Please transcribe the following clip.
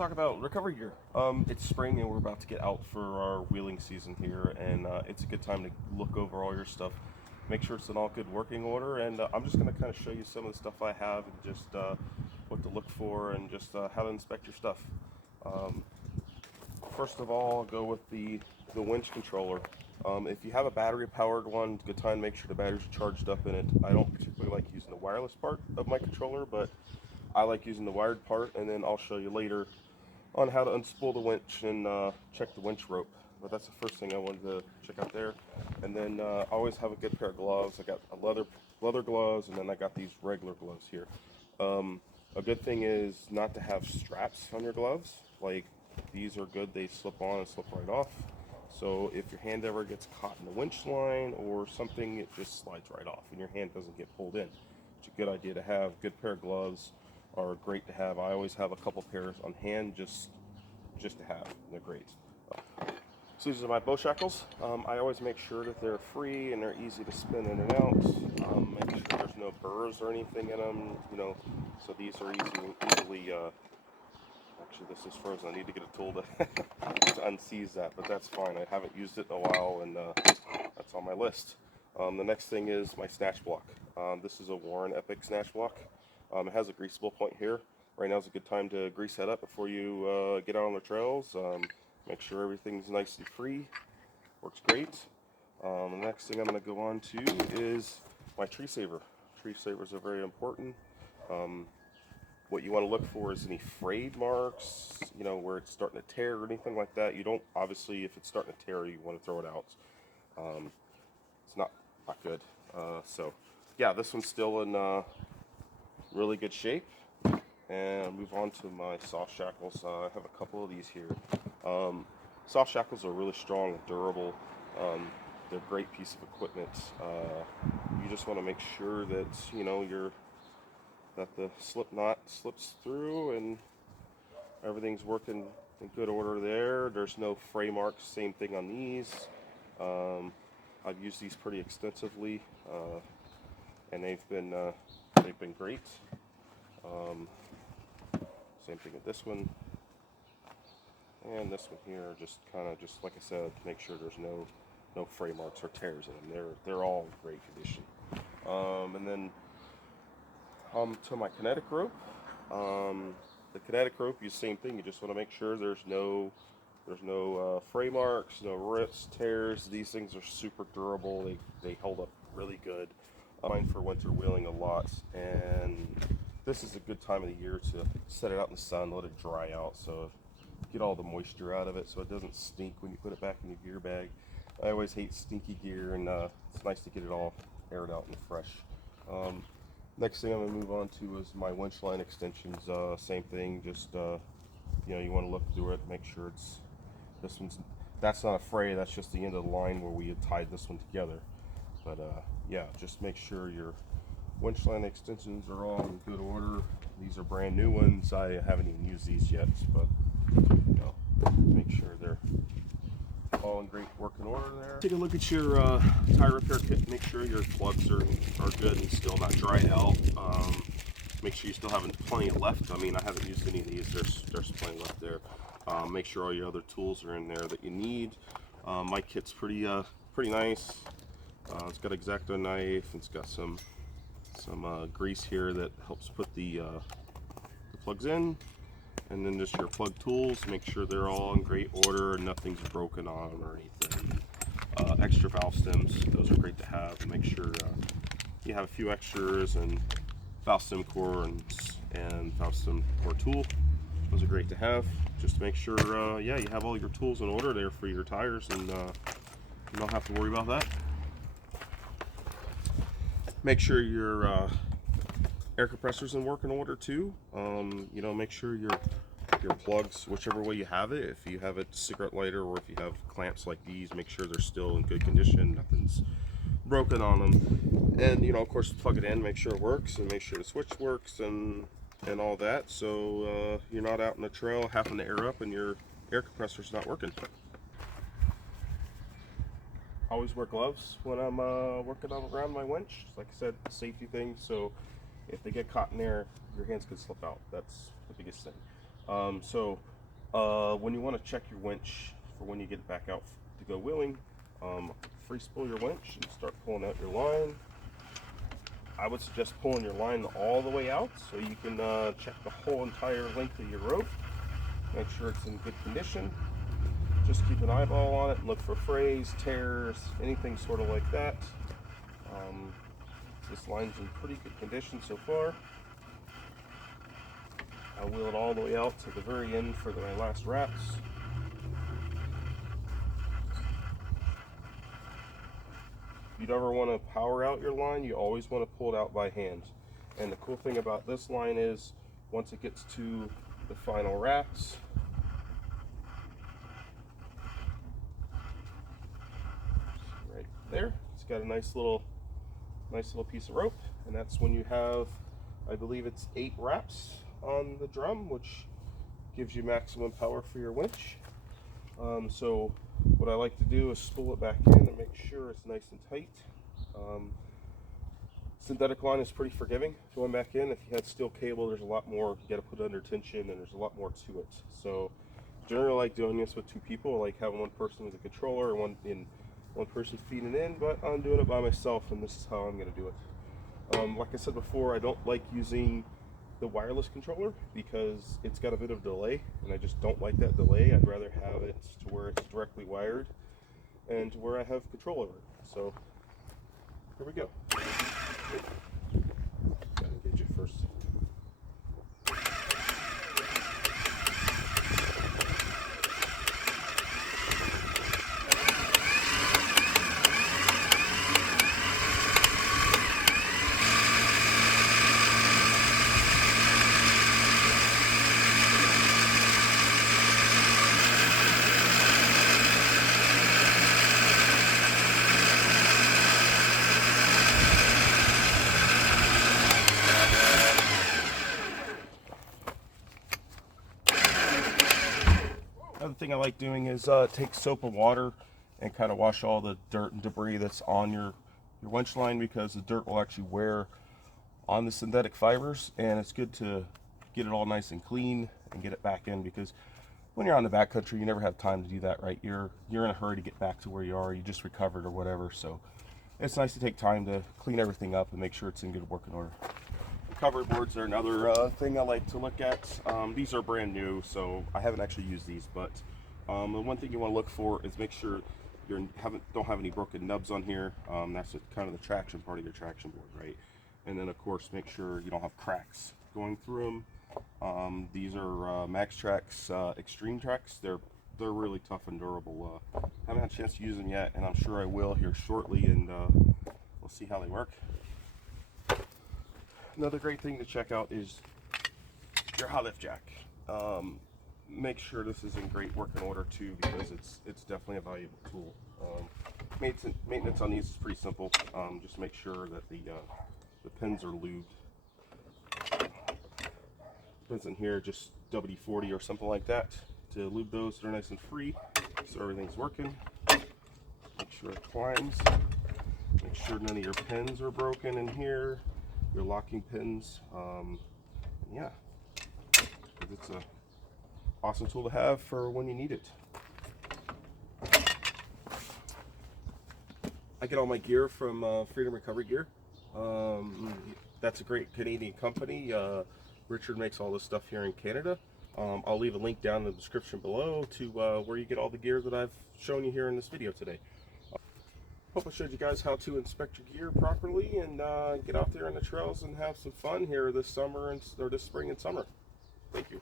talk about recovery gear. It's spring and we're about to get out for our wheeling season here, and it's a good time to look over all your stuff, make sure it's in all good working order, and I'm just going to kind of show you some of the stuff I have and just what to look for and just how to inspect your stuff. First of all, I'll go with the Winch controller. If you have a battery powered one, good time to make sure the battery's charged up in it. I don't particularly like using the wireless part of my controller, but I like using the wired part, and then I'll show you later on how to unspool the winch and check the winch rope. But that's the first thing I wanted to check out there. And then I always have a good pair of gloves. I got a leather gloves, and then I got these regular gloves here. A good thing is not to have straps on your gloves. Like, these are good, they slip on and slip right off. So if your hand ever gets caught in the winch line or something, it just slides right off and your hand doesn't get pulled in. It's a good idea to have. Good pair of gloves are great to have. I always have a couple pairs on hand just to have. They're great. So these are my bow shackles. I always make sure that they're free and they're easy to spin in and out. Make sure there's no burrs or anything in them, you know. So these are easily actually, this is frozen. I need to get a tool to unseize that, but that's fine. I haven't used it in a while, and that's on my list. The next thing is my Snatch Block. This is a Warren Epic Snatch Block. It has a greasable point here. Right now is a good time to grease that up before you get out on the trails. Make sure everything's nice and free. Works great. The next thing I'm going to go on to is my tree saver. Tree savers are very important. What you want to look for is any frayed marks, you know, where it's starting to tear or anything like that. You don't, obviously, if it's starting to tear, you want to throw it out. It's not good. So, yeah, this one's still in really good shape. And I'll move on to my soft shackles. I have a couple of these here. Soft shackles are really strong and durable. They're a great piece of equipment. You just want to make sure that, you know, that the slip knot slips through and everything's working in good order there. There's no fray marks. Same thing on these. I've used these pretty extensively, and they've been great. Same thing with this one and this one here. Just like I said, make sure there's no fray marks or tears in them. They're all in great condition. And then to my Kinetic Rope. The Kinetic Rope, you same thing. You just want to make sure there's no fray marks, no rips, tears. These things are super durable. They hold up really good. Mine for winter wheeling a lot, and this is a good time of the year to set it out in the sun, let it dry out, so get all the moisture out of it so it doesn't stink when you put it back in your gear bag. I always hate stinky gear, and it's nice to get it all aired out and fresh. Next thing I'm going to move on to is my winch line extensions. Same thing, just you know, you want to look through it, make sure that's not a fray, that's just the end of the line where we had tied this one together. But yeah, just make sure your winch line extensions are all in good order. These are brand new ones. I haven't even used these yet, but you know, make sure they're all in great working order there. Take a look at your tire repair kit. Make sure your plugs are good and still not dried out. Make sure you still have plenty left. I mean, I haven't used any of these. There's plenty left there. Make sure all your other tools are in there that you need. My kit's pretty nice. It's got an X-Acto knife. It's got some grease here that helps put the plugs in. And then just your plug tools, make sure they're all in great order and nothing's broken on them or anything. Extra valve stems, those are great to have. Make sure you have a few extras, and valve stem core and valve stem core tool. Those are great to have. Just to make sure, yeah, you have all your tools in order there for your tires, and you don't have to worry about that. Make sure your air compressor's in working order too. You know, make sure your plugs, whichever way you have it, if you have a cigarette lighter or if you have clamps like these, make sure they're still in good condition, nothing's broken on them. And you know, of course, plug it in, make sure it works, and make sure the switch works and all that, so you're not out in the trail having to air up and your air compressor's not working. Always wear gloves when I'm working around my winch. Like I said, safety thing, so if they get caught in there, your hands could slip out. That's the biggest thing. When you want to check your winch for when you get it back out to go wheeling, free spool your winch and start pulling out your line. I would suggest pulling your line all the way out so you can check the whole entire length of your rope. Make sure it's in good condition. Just keep an eyeball on it and look for frays, tears, anything sort of like that. This line's in pretty good condition so far. I'll wheel it all the way out to the very end for my last wraps. If you ever want to power out your line, you always want to pull it out by hand. And the cool thing about this line is once it gets to the final wraps, right there, it's got a nice little piece of rope, and that's when you have, I believe it's 8 wraps on the drum, which gives you maximum power for your winch. So what I like to do is spool it back in and make sure it's nice and tight. Synthetic line is pretty forgiving going back in. If you had steel cable, there's a lot more you got to put under tension, and there's a lot more to it. So generally I like doing this with 2 people. I like having one person with a controller and one person feeding in, but I'm doing it by myself, and this is how I'm going to do it. Like I said before, I don't like using the wireless controller because it's got a bit of delay, and I just don't like that delay. I'd rather have it to where it's directly wired and to where I have control over it. So here we go. Gotta engage it first. Another thing I like doing is take soap and water and kind of wash all the dirt and debris that's on your winch line, because the dirt will actually wear on the synthetic fibers, and it's good to get it all nice and clean and get it back in, because when you're on the backcountry you never have time to do that, right? You're in a hurry to get back to where you are, you just recovered or whatever, so it's nice to take time to clean everything up and make sure it's in good working order. Recovery boards are another thing I like to look at. These are brand new, so I haven't actually used these, but the one thing you want to look for is make sure you don't have any broken nubs on here. That's kind of the traction part of your traction board, right? And then of course make sure you don't have cracks going through them. These are Max Trax Extreme Tracks. They're really tough and durable. Haven't had a chance to use them yet, and I'm sure I will here shortly, and we'll see how they work. Another great thing to check out is your high lift jack. Make sure this is in great working order too, because it's definitely a valuable tool. Maintenance on these is pretty simple. Just make sure that the pins are lubed. Pins in here, just WD-40 or something like that to lube those so they're nice and free, so everything's working. Make sure it climbs. Make sure none of your pins are broken in here, your locking pins. And yeah, it's a awesome tool to have for when you need it. I get all my gear from Freedom Recovery Gear. That's a great Canadian company. Richard makes all this stuff here in Canada. I'll leave a link down in the description below to where you get all the gear that I've shown you here in this video today. Hope I showed you guys how to inspect your gear properly and get out there on the trails and have some fun here this summer or this spring and summer. Thank you.